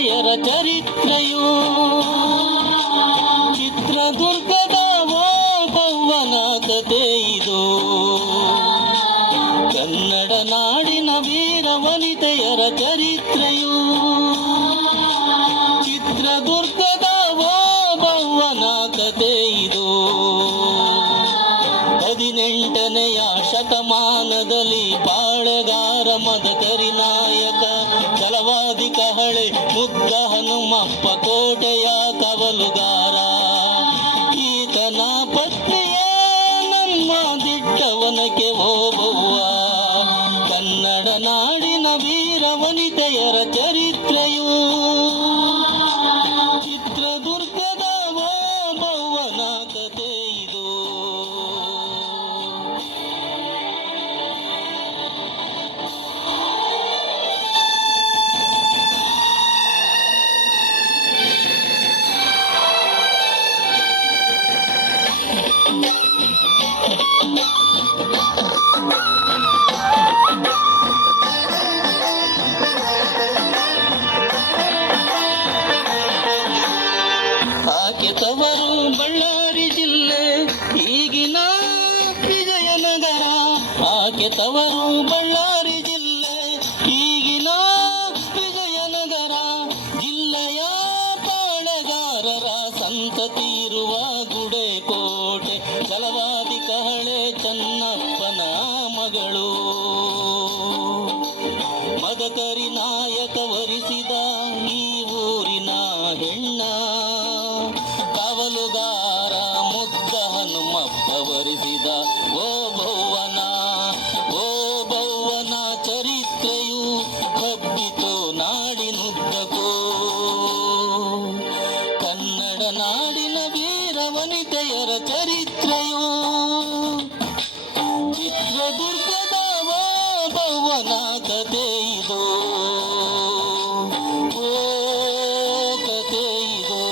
ವನಿತೆಯರ ಚರಿತ್ರೆಯು ಚಿತ್ರದುರ್ಗದ ಓಬವ್ವನ ಕತೆ ಇದು. ಕನ್ನಡ ನಾಡಿನ ವೀರ ವನಿತೆಯರ ಚರಿತ್ರೆಯು ಚಿತ್ರದುರ್ಗದ ಓಬವ್ವನ ಕತೆ ಇದು. 18ನೆಯ ಶತಮಾನದಲ್ಲಿ ಬಾಳೆಗಾರ ಮದಕರಿ ನಾಯಕ ಛಲವಾದಿ ಕಹಳೆ ಮುದ್ದ ಹನುಮಪ್ಪ ಕೋಟೆಯ ಕವಲುಗಾರ. ಈತನ ಪತ್ನಿಯೇ ನಮ್ಮ ದಿಟ್ಟವನಕ್ಕೆ ಓಬವ್ವ. ಕನ್ನಡ ನಾಡಿನ ವೀರ ವನಿತೆಯರ ಚರಿತ್ರೆಯು ಚಿತ್ರದುರ್ಗದ ಓಬವ್ವನ ಕತೆ ಇದು. ಆಕೆ ತವರು ಬಳ್ಳಾರಿ ಜಿಲ್ಲೆ ಈಗಿನ ವಿಜಯನಗರ. ಆಕೆ ತವರು ಬಳ್ಳಾರಿ ಜಿಲ್ಲೆ ಈಗಿನ ವಿಜಯನಗರ. ಜಿಲ್ಲೆಯ ಪಾಳೆಗಾರರ ಸಂತತಿ ಇರುವ ಗುಡೆಕೋಟೆ ಛಲವಾದಿ ಕಹಳೆ ಚನ್ನಪ್ಪನ ಮಗಳು. ಮದಕರಿ ನಾಯಕ ವರಿಸಿದ ಈ ಊರಿನ ಹೆಣ್ಣ. ಕಾವಲುಗಾರ ಮುದ್ದ ಹನುಮಪ್ಪ ವರಿಸಿದ ಓಬವ್ವನ ಚರಿತ್ರೆಯು ಹಬ್ಬಿತು ನಾಡಿನುದ್ದಕ್ಕೂ. ಕನ್ನಡ ನಾಡಿನ ವೀರ ವನಿತೆಯರ ಚರಿತ್ರೆಯು ಚಿತ್ರದುರ್ಗದ ಓಬವ್ವನ ಕತೆ ಇದು. ಕತೆ ಇದು.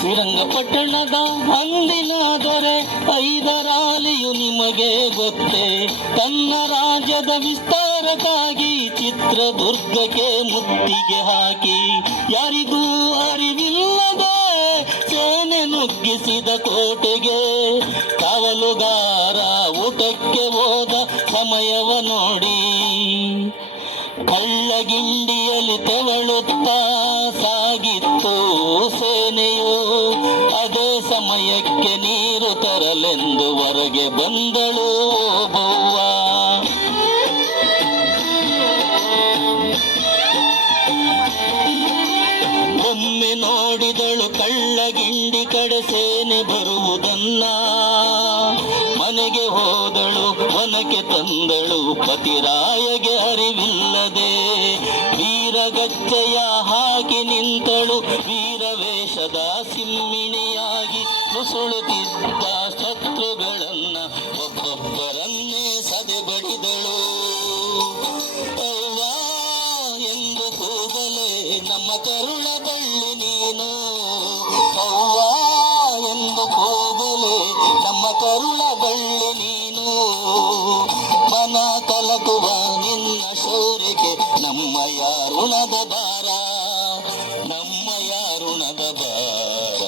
ಶ್ರೀರಂಗಪಟ್ಟಣದ ಅಂದಿನ ದೊರೆ ಹೈದರಾಲಿಯು ನಿಮಗೆ ಗೊತ್ತೇ. ತನ್ನ ರಾಜ್ಯದ ವಿಸ್ತಾರಕ್ಕಾಗಿ ಚಿತ್ರದುರ್ಗಕ್ಕೆ ಮುತ್ತಿಗೆ ಹಾಕಿ ಯಾರಿಗೂ ಅರಿವಿಲ್ಲದೆ ಸೇನೆ ನುಗ್ಗಿಸಿದ ಕೋಟೆಗೆ. ಕಾವಲುಗಾರ ಊಟಕ್ಕೆ ಹೋದ ಸಮಯವ ನೋಡಿ ಕಳ್ಳಗಿಂಡಿಯಲ್ಲಿ ತೆವಳುತ್ತಾ ಸಾಗಿತ್ತು ಸೇನೆಯು. ಅದೇ ಸಮಯಕ್ಕೆ ನೀರು ತರಲೆಂದು ಹೊರಗೆ ಬಂದಳು ಓಬವ್ವ. ಒಮ್ಮೆ ನೋಡಿದಳು ಕಳ್ಳಗಿಂಡಿ ಕಡೆ ಸೇನೆ ಬರುವುದನ್ನ. ಮನೆಗೆ ಹೋದಳು ವನಕ್ಕೆ ತಂದಳು ಪತಿರಾಯಗೆ ಅರಿವಿಲ್ಲದೆ. ವೀರಗಚ್ಚೆಯ ಹಾಕಿ ನಿಂತಳು ವೀರವೇಷದ ಸಿಮ್ಮಿಣಿಯಾಗಿ. ನುಸುಳುತ್ತಿದ್ದ ಶತ್ರುಗಳನ್ನ ಒಬ್ಬೊಬ್ಬರನ್ನೇ ಸದೆ ಬಡಿದಳು. ಅವ್ವ ಎಂದು ಕೂಗಲೇ ನಮ್ಮ ಕರುಳ ಬಳ್ಳಿ ನೀನು. ಅವ್ವ ಎಂದು ಕೂಗಲೇ ನಮ್ಮ ಕರುಳ ಬಳ್ಳಿ ನೀನು. ಮನ ಕಲಕುವ ನಿನ್ನ ಶೌರ್ಯಕ್ಕೆ ನಮ್ಮಯ ಋಣದ ಭಾರ. ನಮ್ಮಯ ಋಣದ ಭಾರ.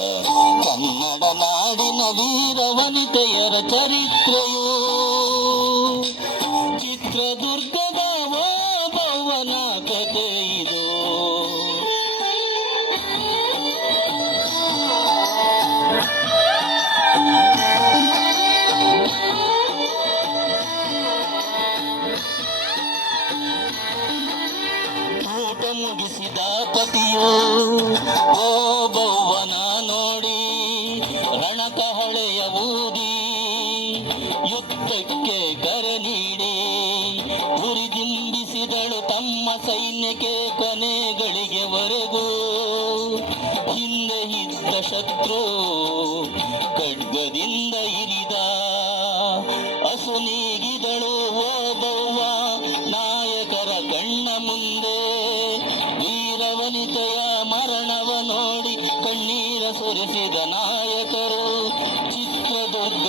ಕನ್ನಡ ನಾಡಿನ ವೀರ ವನಿತೆಯರ ಚರಿತ್ರೆಯು ಚಿತ್ರದುರ್ಗದ ಓಬವ್ವನ ಕತೆ ಇದು. ಊಟ ಮುಗಿಸಿದ ಪತಿಯು ಓಬವ್ವನ ನೋಡಿ ರಣಕಹಳೆಯ ಊದಿ ಯುದ್ಧಕ್ಕೆ ಕರೆ ನೀಡಿ ಹುರಿದಿಂಬಿಸಿದಳು ತಮ್ಮ ಸೈನ್ಯಕ್ಕೆ ಕೊನೆಗಳಿಗೆವರೆಗೂ. ಹಿಂದೆ ಇದ್ದ ಶತ್ರು ಖಡ್ಗದಿಂದ ಇರಿದ ಅಸುನೀಗಿದಳು ಓಬವ್ವ.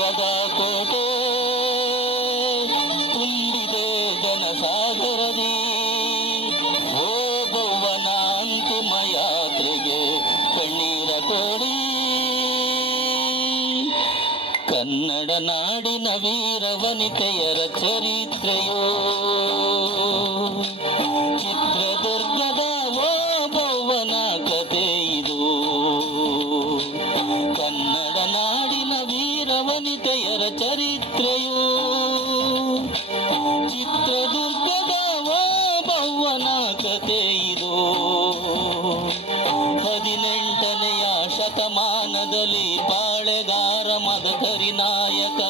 ಚಿತ್ರದ ಕೋಟೆ ತುಂಬಿದೆ ಜನಸಾಗರದಿ. ಓ ಬೌವನ ಅಂತಿಮ ಯಾತ್ರೆಗೆ ಕಣ್ಣೀರ ಕೋಡಿ. ಕನ್ನಡ ನಾಡಿನ ವೀರ ವನಿತೆಯರ ಚರಿತ್ರೆಯೋ ಚಿತ್ರದುರ್ಗದ ಓ ಬೌವನ ಕಥೆ ಇದು. ಕನ್ನಡ ನಾಡಿನ ವೀರ ವನಿತೆಯರ ಚರಿತ್ರೆಯೋ ಚಿತ್ರದುರ್ಗದ ಓ ಬೌವನ ಕಥೆ ಇದು. 18ನೆಯ ಶತಮಾನದಲ್ಲಿ ಬಾಳೆಗಾರ ಮದಕರಿ ನಾಯಕ